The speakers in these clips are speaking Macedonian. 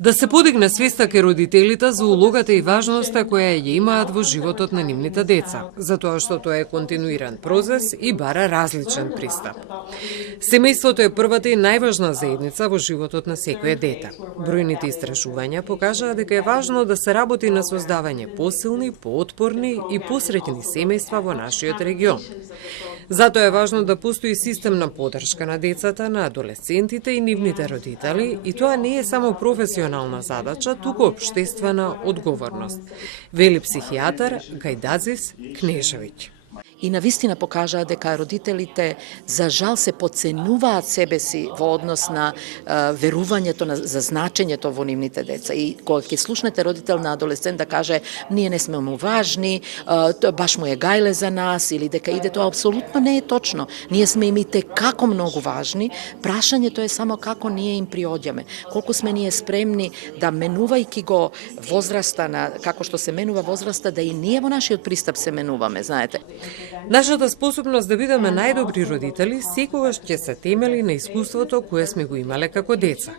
Да се подигне свеста кај родителите за улогата и важноста која ја имаат во животот на нивните деца, затоа што тоа е континуиран процес и бара различен пристап. Семејството е првата и најважна заедница во животот на секое дете. Бројните истражувања покажаа дека е важно да се работи на создавање посилни, поотпорни и посреќни семејства во нашиот регион. Затоа е важно да постои систем на поддршка на децата, на адолесцентите и нивните родители, и тоа не е само професионална задача, туку општествена одговорност, вели психијатар Гајдазис Кнежевиќ. И навистина покажаа дека родителите за жал се подценуваат себе си во однос на верувањето за значењето во нивните деца. И кога ќе слушнете родител на адолесцент да каже ние не сме му важни, баш му е гајле за нас или дека иде, тоа апсолутно не е точно. Ние сме им и како многу важни. Прашањето е само како ние им приоѓаме. Колку сме ние спремни да менувајќи го возраста на како што се менува возраста, да и ние во нашиот пристап се менуваме, знаете. Нашата способност да бидеме најдобри родители секогаш ќе се темели на искуството кое сме го имале како деца.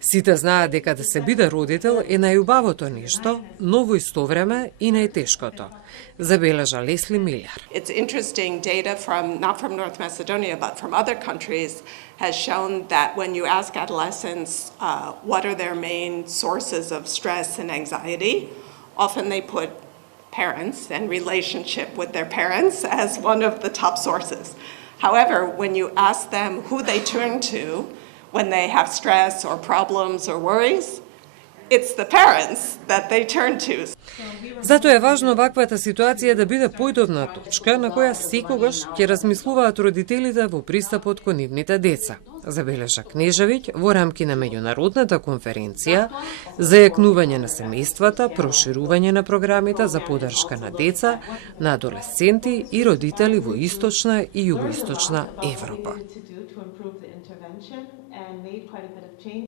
Сите знаат дека да се биде родител е најубавото нешто, но во исто време и најтешкото, забележа Лесли Милјар. It's interesting data from not from North Macedonia but from other countries has shown that when you ask adolescents what are their main sources of stress and anxiety, often they put parents and relationship with their parents as one of the top sources. However, when you ask them who they turn to when they have stress or problems or worries, it's the parents that they turn to. Затоа е важно ваквата ситуација да биде појдовна точка на која секогаш ќе размислуваат родителите во пристапот кон нивните деца, забележа Кнежевиќ во рамки на меѓународната конференција за јакнување на семејствата, проширување на програмите за поддршка на деца, на адолесценти и родители во Источна и Југоисточна Европа.